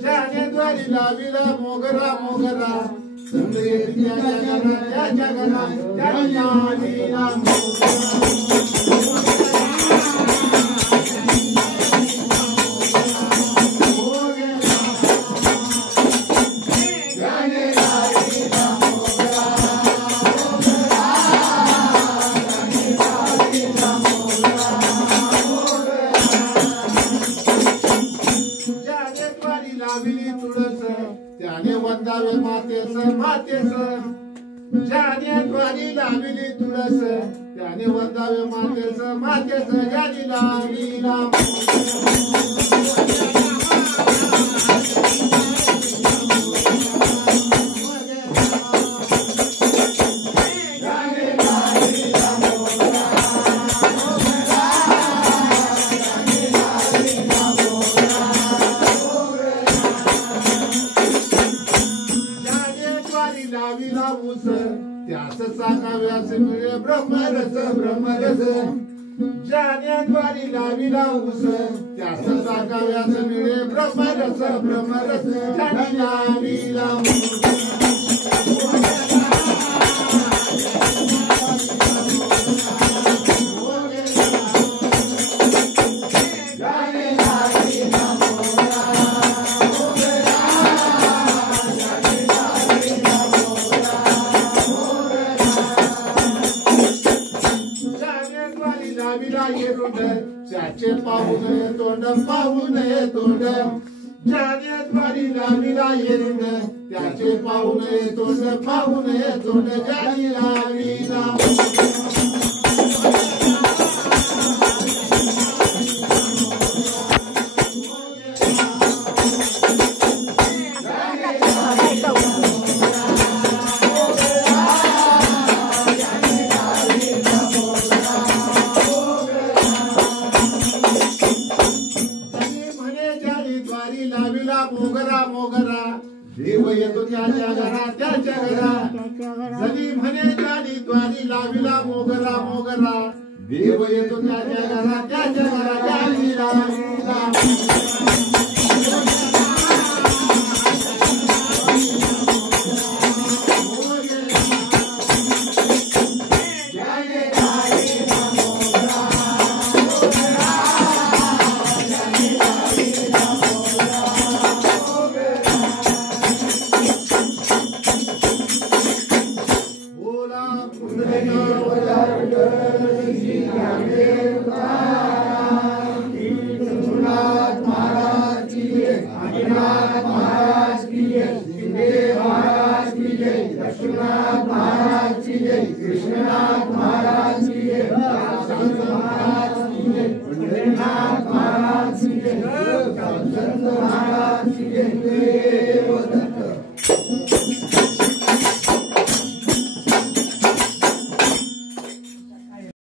ज्याने द्वारी लाविला मोगरा मोगरा त्या जगाला त्याने लाविला लाविली तुळस त्याने वंदावे मातेस मातेस ज्याने द्वारी लाविली तुळस त्याने वंदावे मातेस मातेस ज्याने लाविला लाविला ऊस त्यास चाकाव्यास मिळे ब्रह्मरस ब्रह्मरस ज्याने द्वारी लाविला ऊस त्यास चाकाव्यास मिळे ब्रह्मरस ब्रह्मरस ज्याने लाविला लाविला येरुंड त्याचे पाहून तोंड पाहून तोंड ज्याने द्वारी लाविला येरुंड त्याचे पाहून तोंड पाहून तोंड ज्याने लाविला लाविला मोगरा मोगरा देव येतो त्याच्या घरा त्याच्या घरा जरी म्हणे जाली द्वारी लाविला मोगरा मोगरा देव येतो त्याच्या घरा त्याच्या घरा जाली लाविला महाराज की जय, शिंदे महाराज की जय, लक्ष्मणनाथ महाराज की जय, कृष्णनाथ महाराज की जय, संत महाराज की जय, पंढरीनाथ महाराज की जय।